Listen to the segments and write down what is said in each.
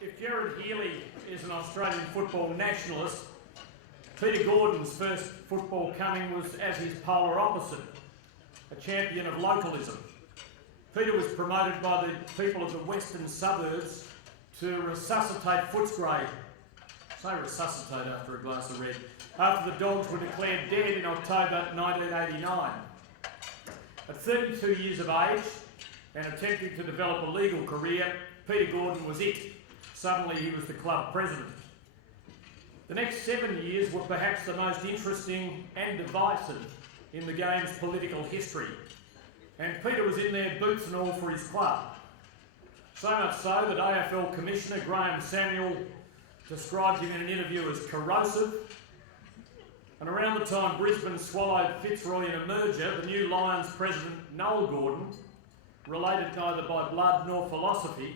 If Gerard Healy is an Australian football nationalist, Peter Gordon's first football coming was as his polar opposite, a champion of localism. Peter was promoted by the people of the western suburbs to resuscitate Footscray. Say resuscitate after a glass of red. After the Dogs were declared dead in October 1989. At 32 years of age and attempting to develop a legal career, Peter Gordon was it. Suddenly he was the club president. The next 7 years were perhaps the most interesting and divisive in the game's political history. And Peter was in there boots and all for his club. So much so that AFL Commissioner Graham Samuel described him in an interview as corrosive. And around the time Brisbane swallowed Fitzroy in a merger, the new Lions president Noel Gordon, related neither by blood nor philosophy,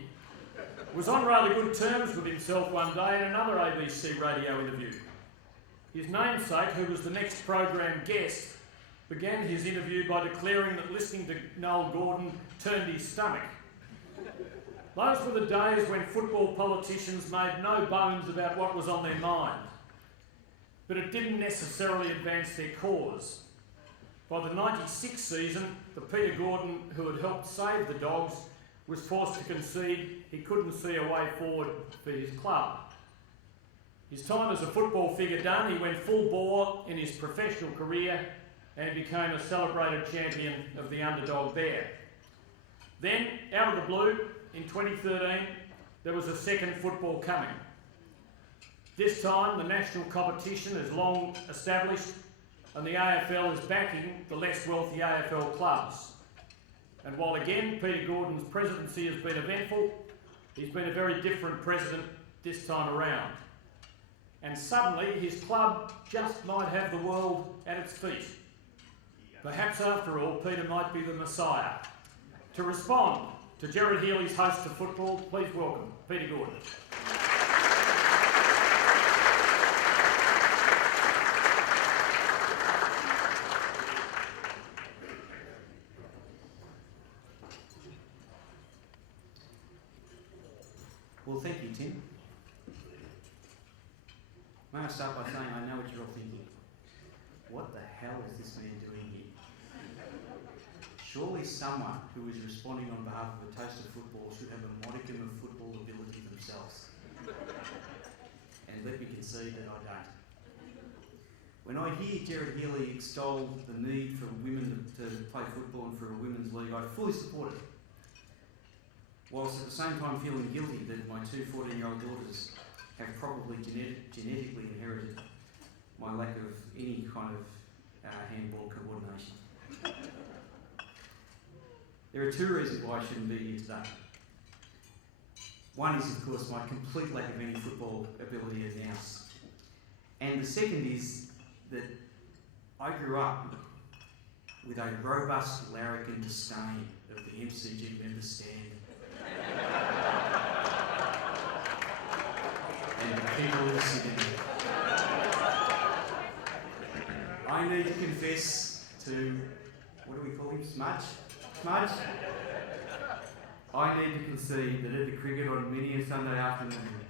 was on rather good terms with himself one day in another ABC radio interview. His namesake, who was the next program guest, began his interview by declaring that listening to Noel Gordon turned his stomach. Those were the days when football politicians made no bones about what was on their mind, but it didn't necessarily advance their cause. By the 96 season, the Peter Gordon who had helped save the Dogs was forced to concede he couldn't see a way forward for his club. His time as a football figure done, he went full bore in his professional career and became a celebrated champion of the underdog there. Then, out of the blue, in 2013, there was a second football coming. This time, the national competition is long established and the AFL is backing the less wealthy AFL clubs. And while again Peter Gordon's presidency has been eventful, he's been a very different president this time around. And suddenly his club just might have the world at its feet. Perhaps after all, Peter might be the Messiah. To respond to Gerard Healy's host of football, please welcome Peter Gordon. Well, thank you, Tim. May I start by saying I know what you're all thinking. What the hell is this man doing here? Surely someone who is responding on behalf of a toast of football should have a modicum of football ability themselves. And let me concede that I don't. When I hear Gerard Healy extol the need for women to play football and for a women's league, I fully support it. Whilst at the same time feeling guilty that my two 14-year-old daughters have probably genetically inherited my lack of any kind of handball coordination. There are two reasons why I shouldn't be here today. One is, of course, my complete lack of any football ability to announce. And the second is that I grew up with a robust larrikin disdain of the MCG member stand. And the people who sit in it. I need to confess to, what do we call him, Smudge? Smudge? I need to concede that at the cricket on many a Sunday afternoon,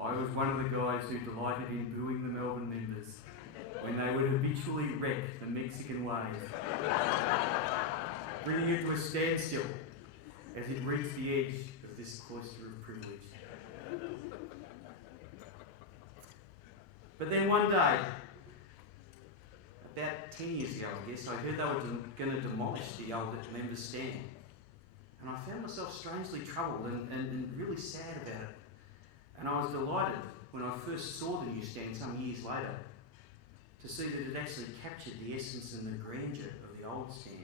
I was one of the guys who delighted in booing the Melbourne members when they would habitually wreck the Mexican wave, bringing it to a standstill as it reached the edge of this cloister of privilege. But then one day, about 10 years ago I guess, I heard they were going to demolish the old member stand. And I found myself strangely troubled and really sad about it. And I was delighted when I first saw the new stand some years later to see that it actually captured the essence and the grandeur of the old stand.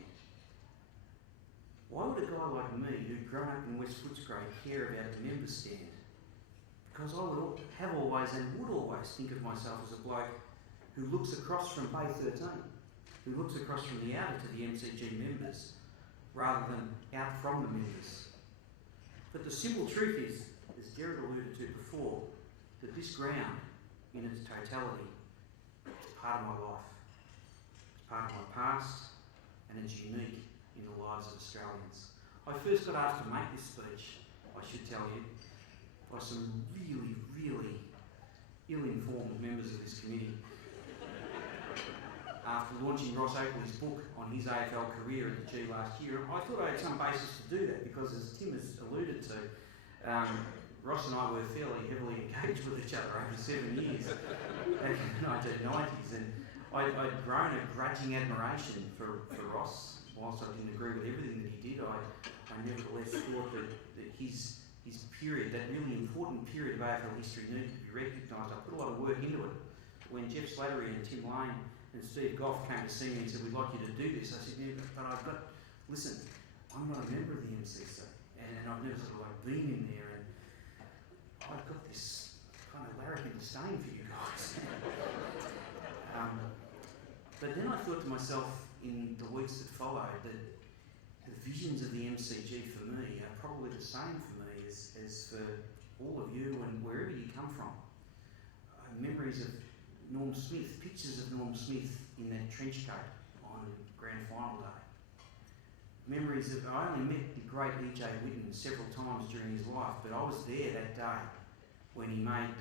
Why would a guy like me, who'd grown up in West Footscray, care about the member stand? Because I would have always and would always think of myself as a bloke who looks across from Bay 13, who looks across from the outer to the MCG members, rather than out from the members. But the simple truth is, as Gerard alluded to before, that this ground, in its totality, is part of my life. It's part of my past, and it's unique in the lives of Australians. I first got asked to make this speech, I should tell you, by some really, really ill-informed members of this committee. After launching Ross Oakley's book on his AFL career at the G last year, I thought I had some basis to do that because, as Tim has alluded to, Ross and I were fairly heavily engaged with each other over 7 years back in the 1990s, and I'd grown a grudging admiration for Ross. Whilst I didn't agree with everything that he did, I nevertheless thought that his period, that really important period of AFL history, needed to be recognised. I put a lot of work into it. When Jeff Slattery and Tim Lane and Steve Goff came to see me and said, "We'd like you to do this," I said, "Yeah, but listen, I'm not a member of the MCC, and I've never sort of been in there, and I've got this kind of larrikin disdain for you guys." But then I thought to myself in the weeks that followed that the visions of the MCG for me are probably the same for me as for all of you and wherever you come from. Memories of Norm Smith, pictures of Norm Smith in that trench coat on grand final day. Memories of, I only met the great E.J. Whitten several times during his life, but I was there that day when he made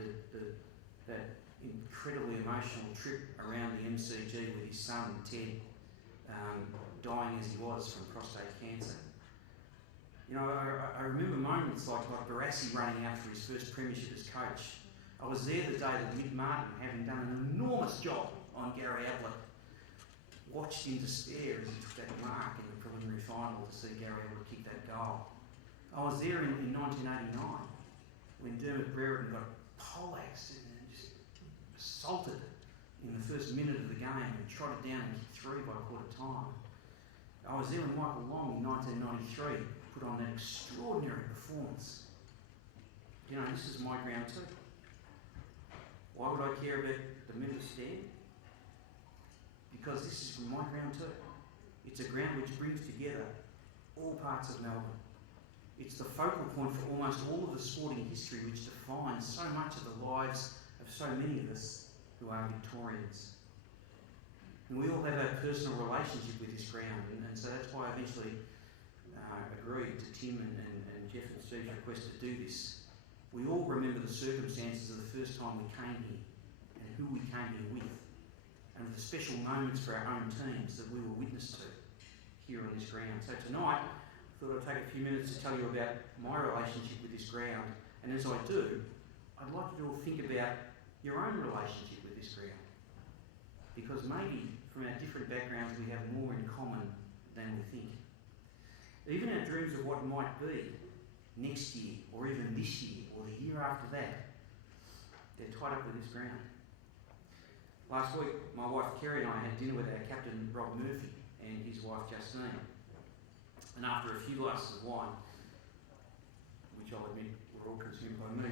that incredibly emotional trip around the MCG with his son Ted, dying as he was from prostate cancer. You know, I remember moments like Barassi running out for his first premiership as coach. I was there the day that Mick Martin, having done an enormous job on Gary Ablett, watched in despair as he took that mark in the preliminary final to see Gary Ablett kick that goal. I was there in 1989 when Dermot Brereton got poleaxed and just assaulted in the first minute of the game and trotted down and kicked 3 by quarter time. I was there when Michael Long in 1993 put on that extraordinary performance. You know, this is my ground too. Why would I care about the middle stand? Because this is my ground too. It's a ground which brings together all parts of Melbourne. It's the focal point for almost all of the sporting history which defines so much of the lives of so many of us who are Victorians. And we all have a personal relationship with this ground, and so that's why I eventually agreed to Tim and Jeff and Steve's request to do this. We all remember the circumstances of the first time we came here and who we came here with, and the special moments for our own teams that we were witness to here on this ground. So tonight, I thought I'd take a few minutes to tell you about my relationship with this ground, and as I do, I'd like you to all think about your own relationship with this ground, because maybe from our different backgrounds we have more in common than we think. Even our dreams of what might be next year, or even this year, or the year after that, they're tied up with this ground. Last week, my wife Kerry and I had dinner with our captain Rob Murphy and his wife Justine. And after a few glasses of wine, which I'll admit were all consumed by me,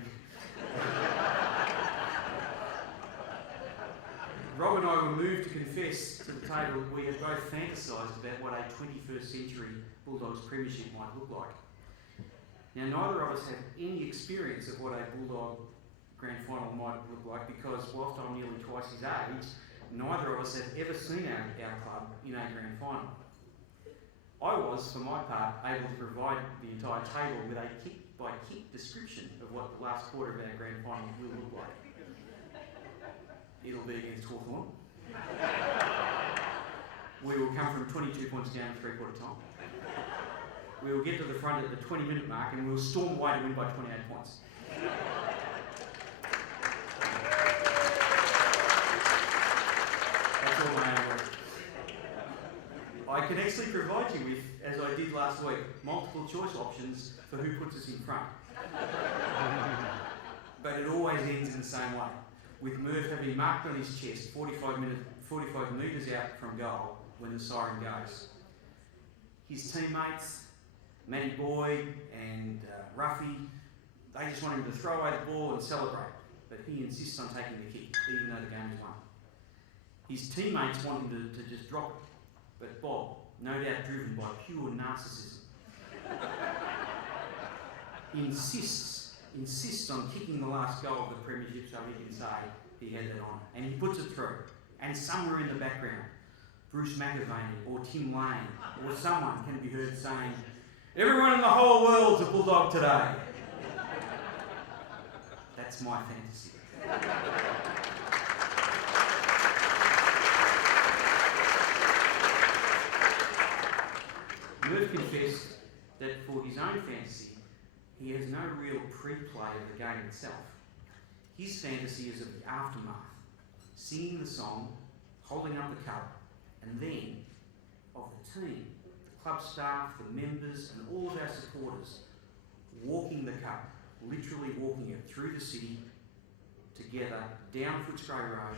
Rob and I were moved to confess to the table that we had both fantasised about what a 21st century Bulldogs premiership might look like. Now, neither of us have any experience of what a Bulldog grand final might look like, because whilst I'm nearly twice his age, neither of us have ever seen our club in a grand final. I was, for my part, able to provide the entire table with a kick-by-kick description of what the last quarter of our grand final will look like. It'll be against Hawthorn. We will come from 22 points down at three-quarter time. We will get to the front at the 20-minute mark and we'll storm away to win by 28 points. That's all my own work. I can actually provide you with, as I did last week, multiple choice options for who puts us in front. But it always ends in the same way, with Murph having marked on his chest 45 metres out from goal when the siren goes. His teammates, Matty Boyd and Ruffy, they just want him to throw away the ball and celebrate, but he insists on taking the kick, even though the game is won. His teammates want him to just drop it, but Bob, no doubt driven by pure narcissism, insists on kicking the last goal of the premiership so he can say he had that honour, and he puts it through. And somewhere in the background, Bruce McAvaney or Tim Lane or someone can be heard saying, "Everyone in the whole world's a Bulldog today." That's my fantasy. Murph confessed that for his own fantasy, he has no real pre-play of the game itself. His fantasy is of the aftermath, singing the song, holding up the cup, and then of the team, the club staff, the members, and all of our supporters walking the cup, literally walking it through the city, together, down Footscray Road,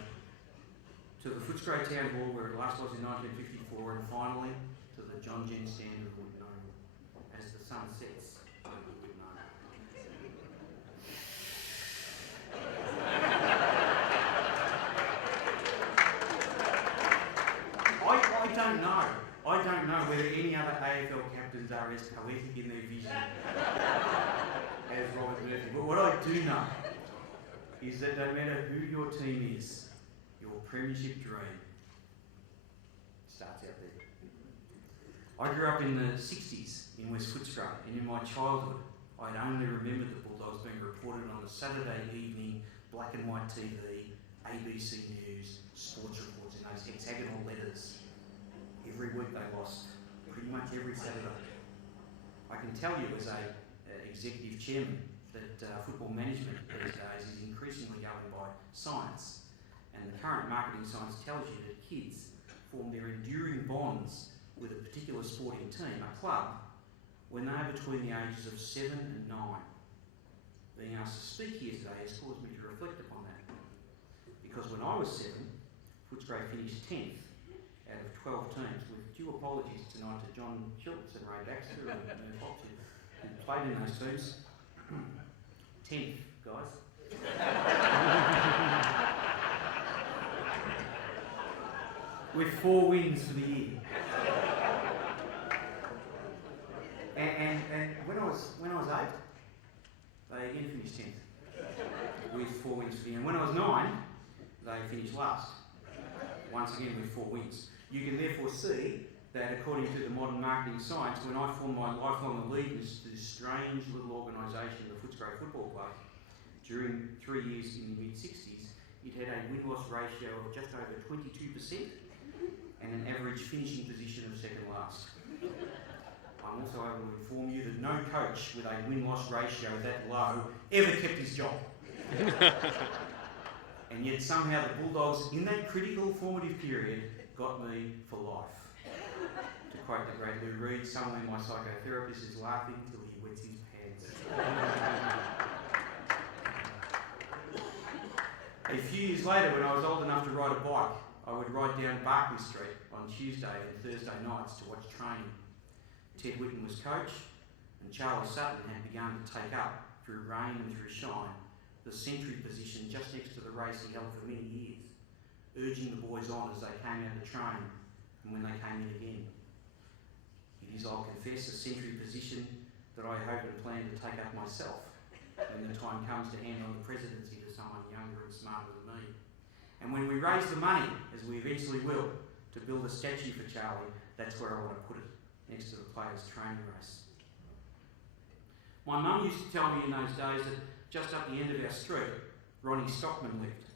to the Footscray Town Hall where it last was in 1954, and finally to the John Jen stand of Woodnoe as the sun sets over Woodnoe. I don't know whether any other AFL captains are as poetic in their vision as Robert Murphy. But what I do know is that no matter who your team is, your premiership dream starts out there. I grew up in the 60s in West Footscray, and in my childhood, I'd only remembered the Bulldogs being reported on a Saturday evening, black and white TV, ABC News, sports reports in those hexagonal letters. Every week they lost, pretty much every Saturday. I can tell you as a executive chairman that football management these days is increasingly governed by science, and the current marketing science tells you that kids form their enduring bonds with a particular sporting team, a club, when they are between the ages of 7 and 9. Being asked to speak here today has caused me to reflect upon that, because when I was 7, Footscray finished 10th out of 12 teams, with due apologies tonight to John Schultz and Ray Baxter and Merv Fox who played in those teams. 10th, guys. With 4 wins for the year. And when I was 8, they again finished 10th with 4 wins for the year. And when I was 9, they finished last, once again with 4 wins. You can therefore see that according to the modern marketing science, when I formed my lifelong allegiance to this strange little organisation, the Footscray Football Club, during 3 years in the mid-60s, it had a win-loss ratio of just over 22% and an average finishing position of second last. I'm also able to inform you that no coach with a win-loss ratio that low ever kept his job. And yet somehow the Bulldogs, in that critical formative period, got me for life. To quote the great Lou Reed, somewhere my psychotherapist is laughing till he wets his pants. A few years later, when I was old enough to ride a bike, I would ride down Barclay Street on Tuesday and Thursday nights to watch training. Ted Whitten was coach, and Charlie Sutton had begun to take up, through rain and through shine, the sentry position just next to the race he held for many years, urging the boys on as they came out to train and when they came in again. It is, I'll confess, a sentry position that I hope and plan to take up myself when the time comes to hand on the presidency to someone younger and smarter than me. And when we raise the money, as we eventually will, to build a statue for Charlie, that's where I want to put it, next to the players' training race. My mum used to tell me in those days that just up the end of our street, Ronnie Stockman lived,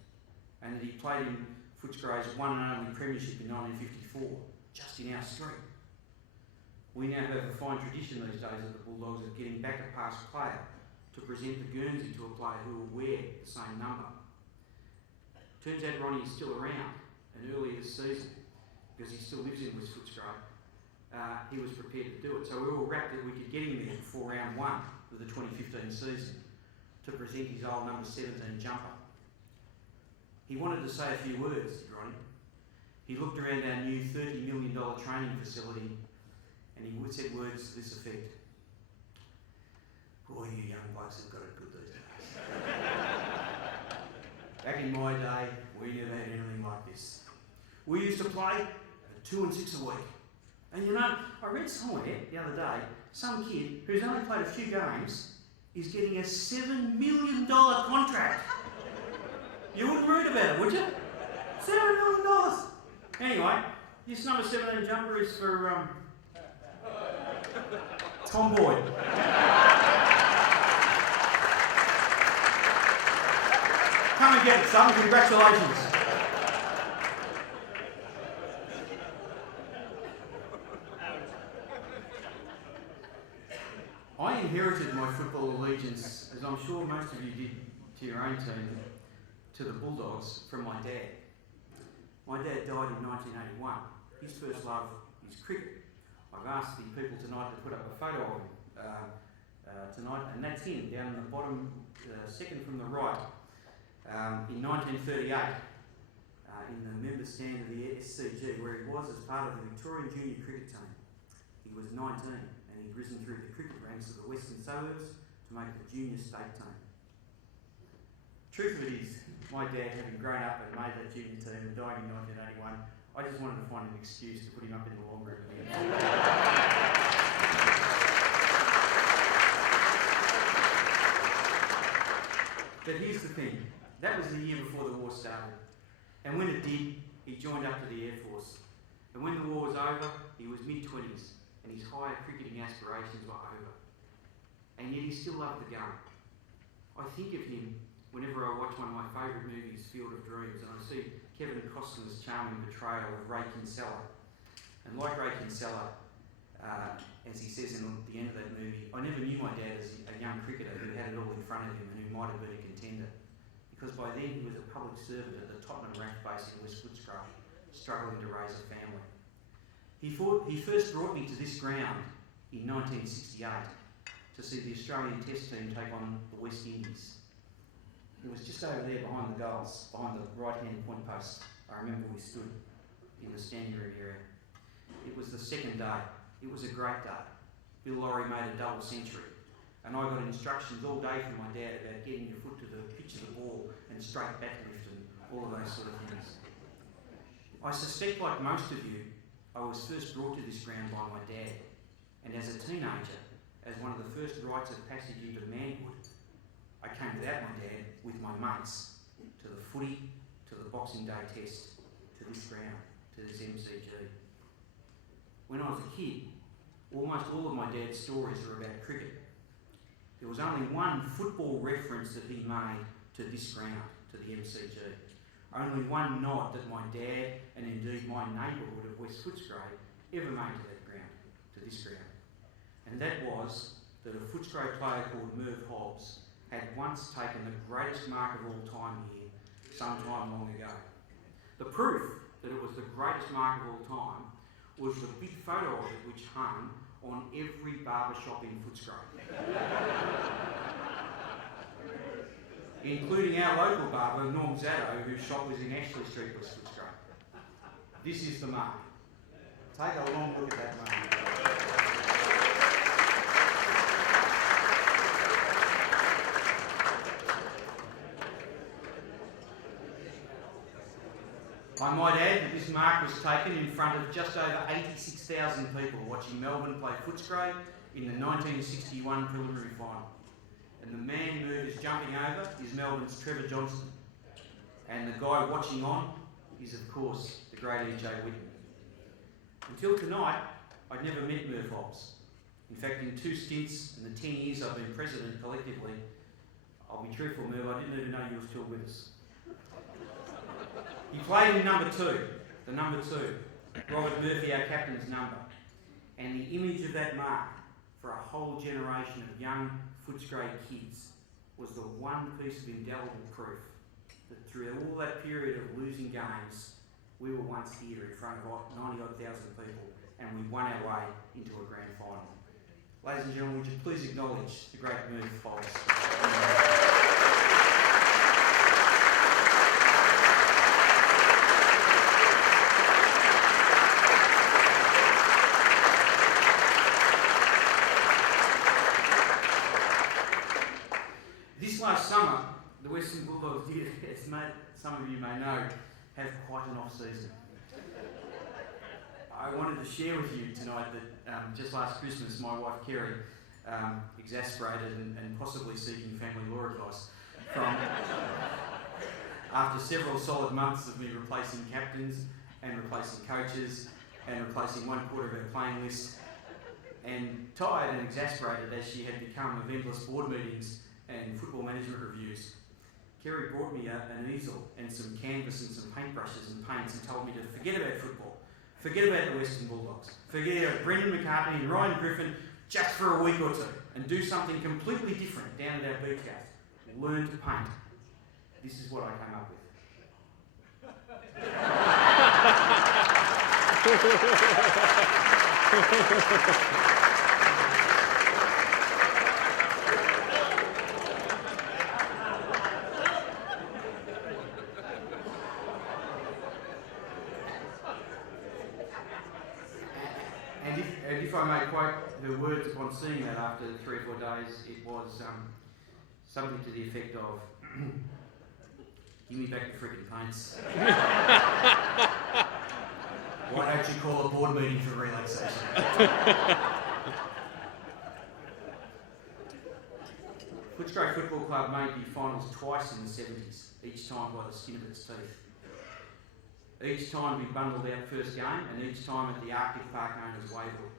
and that he played in Footscray's one and only premiership in 1954, just in our street. We now have a fine tradition these days at the Bulldogs of getting back a past player to present the Guernsey to a player who will wear the same number. Turns out Ronnie is still around, and earlier this season, because he still lives in West Footscray, he was prepared to do it. So we were all wrapped that we could get him there before round 1 of the 2015 season to present his old number 17 jumper. He wanted to say a few words, did Ronnie. He looked around our new $30 million training facility and he said words to this effect. Boy, you young blokes have got it good these days. Back in my day, we never had anything like this. We used to play at 2 and 6 a week. And you know, I read somewhere the other day, some kid who's only played a few games is getting a $7 million contract. You wouldn't read about it, would you? $7 million. Anyway, this number 17 jumper is for Tom Boyd. get it, son. Congratulations. I inherited my football allegiance, as I'm sure most of you did to your own team, to the Bulldogs from my dad. My dad died in 1981. His first love is cricket. I've asked the people tonight to put up a photo of him tonight, and that's him down in the bottom, second from the right, in 1938, in the member stand of the SCG, where he was as part of the Victorian junior cricket team. He was 19 and he'd risen through the cricket ranks of the western suburbs to make the junior state team. Truth of it is, my dad, having grown up and made that junior team and died in 1981, I just wanted to find an excuse to put him up in the long room. But here's the thing, that was the year before the war started. And when it did, he joined up to the Air Force. And when the war was over, he was mid-20s and his higher cricketing aspirations were over. And yet he still loved the game. I think of him whenever I watch one of my favourite movies, Field of Dreams, and I see Kevin Costner's charming portrayal of Ray Kinsella. And like Ray Kinsella, as he says in the end of that movie, I never knew my dad as a young cricketer who had it all in front of him and who might have been a contender. Because by then he was a public servant at the Tottenham RAF base in West Footscray, struggling to raise a family. He first brought me to this ground in 1968 to see the Australian Test team take on the West Indies. It was just over there behind the goals, behind the right-hand point post. I remember we stood in the standing room area. It was the second day. It was a great day. Bill Laurie made a double century. And I got instructions all day from my dad about getting your foot to the pitch of the ball and straight back lift and all of those sort of things. I suspect, like most of you, I was first brought to this ground by my dad. And as a teenager, as one of the first rites of passage into manhood, I came without my dad with my mates to the footy, to the Boxing Day test, to this ground, to this MCG. When I was a kid, almost all of my dad's stories are about cricket. There was only one football reference that he made to this ground, to the MCG. Only one nod that my dad, and indeed my neighbourhood of West Footscray, ever made to that ground, to this ground. And that was that a Footscray player called Merv Hobbs had once taken the greatest mark of all time here, some time long ago. The proof that it was the greatest mark of all time was the big photo of it which hung on every barber shop in Footscray. Including our local barber, Norm Zaddo, whose shop was in Ashley Street, West Footscray. This is the mark. Take a long look at that mark. I might add that this mark was taken in front of just over 86,000 people watching Melbourne play Footscray in the 1961 preliminary final. And the man Merv is jumping over is Melbourne's Trevor Johnson. And the guy watching on is, of course, the great E.J. Whitten. Until tonight, I'd never met Merv Hobbs. In fact, in 2 stints in the 10 years I've been president collectively, I'll be truthful, Merv, I didn't even know you were still with us. He played in number 2, the number 2, Robert Murphy, our captain's number. And the image of that mark for a whole generation of young Footscray kids was the one piece of indelible proof that through all that period of losing games, we were once here in front of 90-odd thousand people and we won our way into a grand final. Ladies and gentlemen, would you please acknowledge the great Merv Hobbs. Last summer, the Western Bulldogs did, as some of you may know, have quite an off-season. I wanted to share with you tonight that just last Christmas, my wife Kerry, exasperated and possibly seeking family law advice from, after several solid months of me replacing captains and replacing coaches and replacing 1/4 of our playing list, and tired and exasperated as she had become of endless board meetings and football management reviews, Kerry brought me an easel and some canvas and some paintbrushes and paints and told me to forget about football, forget about the Western Bulldogs, forget about Brendan McCartney and Ryan Griffin just for a week or two and do something completely different down at our beach house. Learn to paint. This is what I came up with. And if I may quote her words upon seeing that after 3 or 4 days, it was something to the effect of, "Give me back the freaking paints." Why don't you call a board meeting for relaxation? Footscray Football Club made the finals twice in the 70s, each time by the skin of its teeth. Each time we bundled our first game, and each time at the Arctic Park known as Waverley.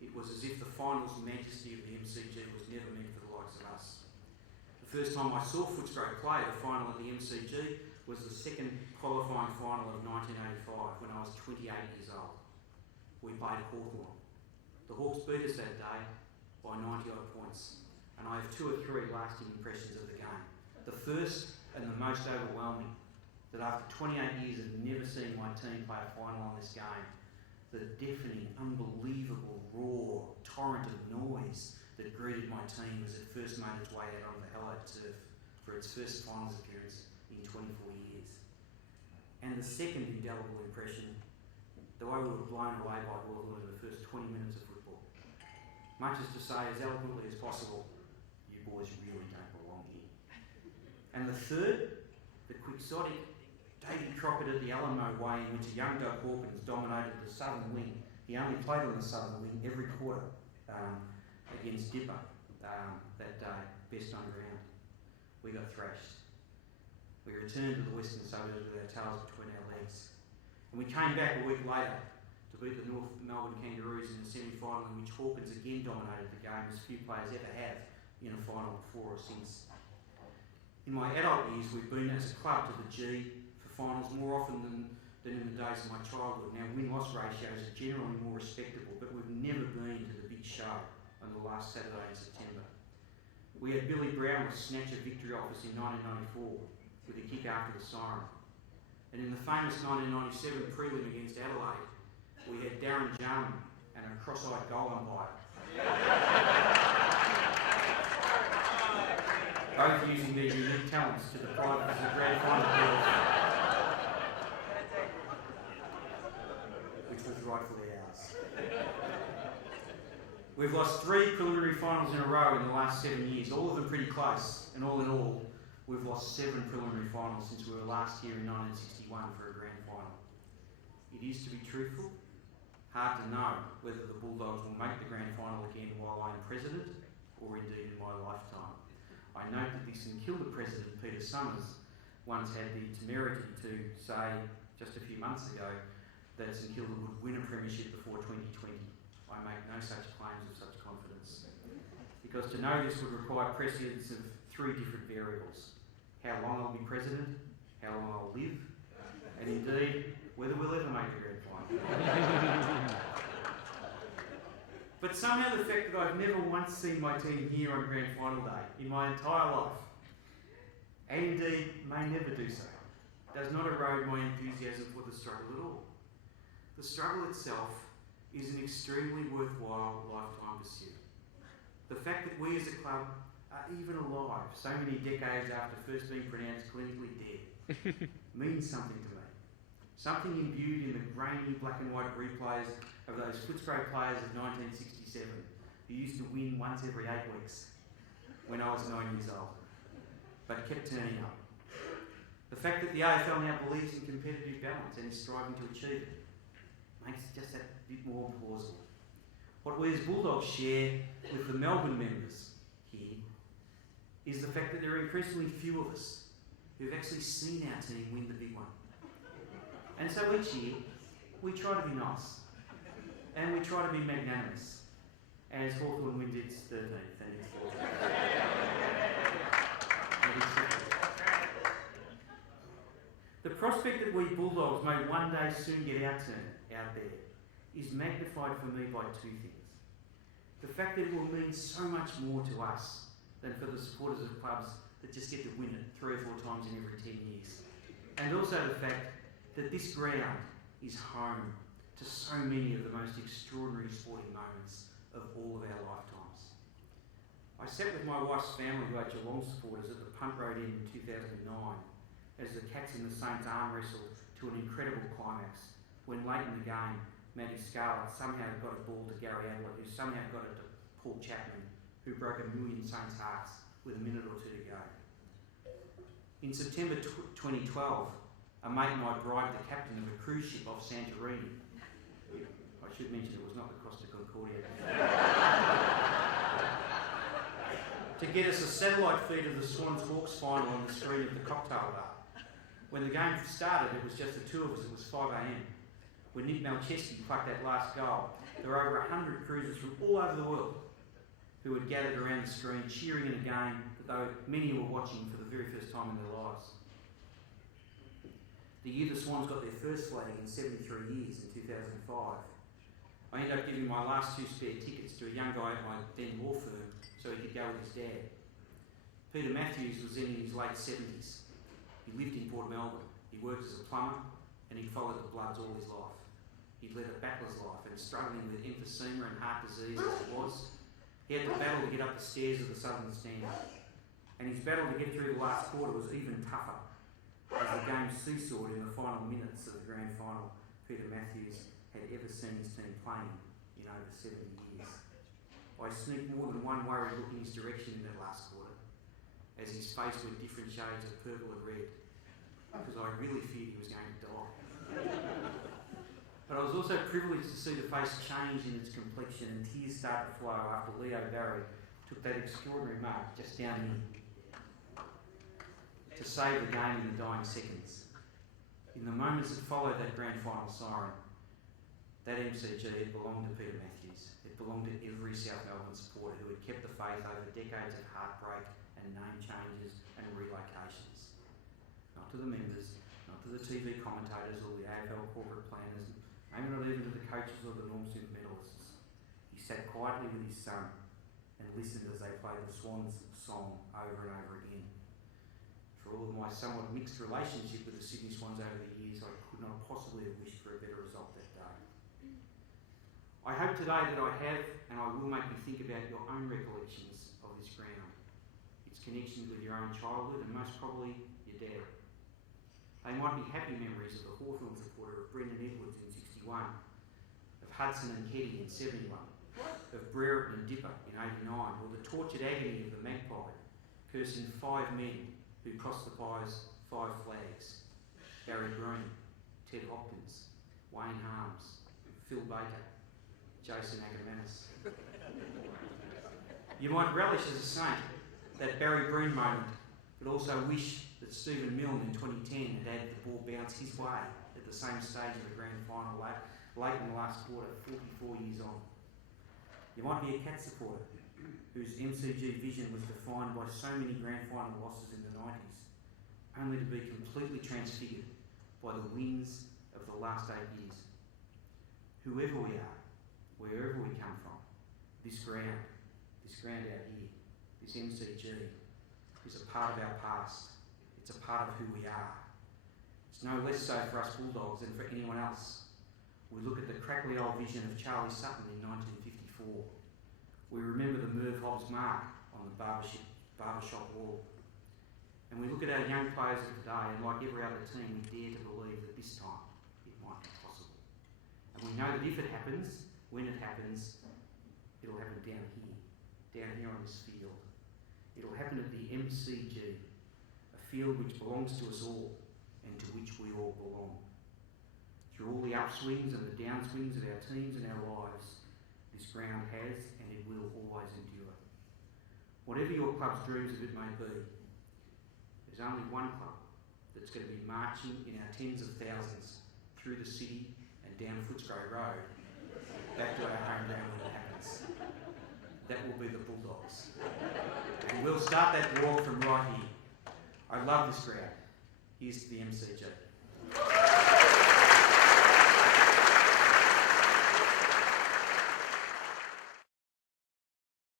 It was as if the finals majesty of the MCG was never meant for the likes of us. The first time I saw Footscray play the final at the MCG was the second qualifying final of 1985 when I was 28 years old. We played Hawthorn. The Hawks beat us that day by 90 odd points, and I have 2 or 3 lasting impressions of the game. The first and the most overwhelming, that after 28 years of never seeing my team play a final on this game, the deafening, unbelievable, raw torrent of noise that greeted my team as it first made its way out on the hallowed turf for its first finals appearance in 24 years. And the second indelible impression, the way we were blown away by Hawthorn in the first 20 minutes of football. Much as to say, as eloquently as possible, "You boys really don't belong here." And the third, the quixotic Davy Crockett at the Alamo way in which a young Doug Hawkins dominated the southern wing. He only played on the southern wing every quarter against Dipper that day, best on ground. We got thrashed. We returned to the western suburbs with our tails between our legs. And we came back a week later to beat the North Melbourne Kangaroos in the semi-final, in which Hawkins again dominated the game as few players ever have in a final before or since. In my adult years, we've been as a club to the G for finals more often than in the days of my childhood. Now, win-loss ratios are generally more respectable, but we've never been to the big show on the last Saturday in September. We had Billy Brownless snatch a victory off us in 1994 with a kick after the siren. And in the famous 1997 prelim against Adelaide, we had Darren Jarman and a cross-eyed goal umpire. Both using their unique talents to deprive us of the grand final berth, which was rightfully ours. We've lost 3 preliminary finals in a row in the last 7 years, all of them pretty close, and all in all, we've lost 7 preliminary finals since we were last here in 1961 for a grand final. It is, to be truthful, hard to know whether the Bulldogs will make the grand final again while I am president, or indeed in my lifetime. I note that the St Kilda president, Peter Summers, once had the temerity to say, just a few months ago, that St Kilda would win a premiership before 2020. I make no such claims of such confidence. Because to know this would require precedence of 3 different variables: how long I'll be president, how long I'll live, and indeed, whether we'll ever make the grand final. But somehow the fact that I've never once seen my team here on grand final day in my entire life, and indeed may never do so, does not erode my enthusiasm for the struggle at all. The struggle itself is an extremely worthwhile lifetime pursuit. The fact that we as a club are even alive so many decades after first being pronounced clinically dead means something to me. Something imbued in the grainy black and white replays of those Footscray players of 1967 who used to win once every 8 weeks when I was 9 years old, but kept turning up. The fact that the AFL now believes in competitive balance and is striving to achieve it makes it just that bit more plausible. What we as Bulldogs share with the Melbourne members here is the fact that there are increasingly few of us who've actually seen our team win the big one. And so each year, we try to be nice, and we try to be magnanimous, as Hawthorn wins its 13th and its 14th. prospect that we Bulldogs may one day soon get our turn out there is magnified for me by two things. The fact that it will mean so much more to us than for the supporters of clubs that just get to win it 3 or 4 times in every 10 years. And also the fact that this ground is home to so many of the most extraordinary sporting moments of all of our lifetimes. I sat with my wife's family, who are Geelong supporters, at the Punt Road End in 2009 as the Cats and the Saints arm wrestled to an incredible climax when late in the game Matty Scarlett somehow got a ball to Gary Ablett, who somehow got it to Paul Chapman, who broke 1 million Saints hearts with a minute or 2 to go. In September 2012, a mate and I bribed the captain of a cruise ship off Santorini. I should mention it was not the Costa Concordia. to get us a satellite feed of the Swans Hawks final on the screen of the cocktail bar. When the game started, it was just the 2 of us. It was 5 a.m. When Nick Malcheski plucked that last goal, there were over 100 cruisers from all over the world who had gathered around the screen cheering in a game that many were watching for the very first time in their lives. The year the Swans got their first flag in 73 years, in 2005, I ended up giving my last 2 spare tickets to a young guy at my then law firm so he could go with his dad. Peter Matthews was then in his late 70s. He lived in Port Melbourne. He worked as a plumber and he'd followed the Bloods all his life. He'd led a battler's life, and struggling with emphysema and heart disease as he was, he had to battle to get up the stairs of the Southern Stand. And his battle to get through the last quarter was even tougher. As the game seesawed in the final minutes of the grand final, Peter Matthews had ever seen his team playing in over 70 years. I sneaked more than one worried look in his direction in that last quarter, as his face went different shades of purple and red, because I really feared he was going to die. But I was also privileged to see the face change in its complexion, and tears started to flow after Leo Barry took that extraordinary mark just down here to save the game in the dying seconds. In the moments that followed that grand final siren, that MCG had belonged to Peter Matthews. It belonged to every South Melbourne supporter who had kept the faith over decades of heartbreak and name changes and relocations. Not to the members, not to the TV commentators or the AFL corporate planners, maybe not even to the coaches or the Norm Smith medalists. He sat quietly with his son and listened as they played the Swans song over and over again. For all of my somewhat mixed relationship with the Sydney Swans over the years, I could not possibly have wished for a better result that day. I hope today that I have and I will make you think about your own recollections of this ground, its connections with your own childhood and most probably your dad. They might be happy memories of the Hawthorn supporter of Brendan Edwards in 61, of Hudson and Keddy in 71, of Brereton and Dipper in 89, or the tortured agony of the Magpie, cursing 5 men who crossed the Pies 5 flags: Gary Breen, Ted Hopkins, Wayne Harms, Phil Baker, Jason Agamanis. You might relish as a saint that Barry Breen moment, but also wish that Stephen Milne in 2010 had had the ball bounce his way at the same stage of the grand final late in the last quarter, 44 years on. You might be a Cat supporter whose MCG vision was defined by so many grand final losses in the 90s, only to be completely transfigured by the wins of the last 8 years. Whoever we are, wherever we come from, this ground out here, this MCG, is a part of our past. It's a part of who we are. It's no less so for us Bulldogs than for anyone else. We look at the crackly old vision of Charlie Sutton in 1954. We remember the Merv Hobbs mark on the barbershop wall. And we look at our young players of today, and like every other team, we dare to believe that this time it might be possible. And we know that if it happens, when it happens, it'll happen down here on this field. It'll happen at the MCG, a field which belongs to us all and to which we all belong. Through all the upswings and the downswings of our teams and our lives, this ground has and it will always endure. Whatever your club's dreams of it may be, there's only one club that's going to be marching in our tens of thousands through the city and down Footscray Road back to our home ground when it happens. That will be the Bulldogs. And we'll start that walk from right here. I love this ground. Here's to the MCG. Thank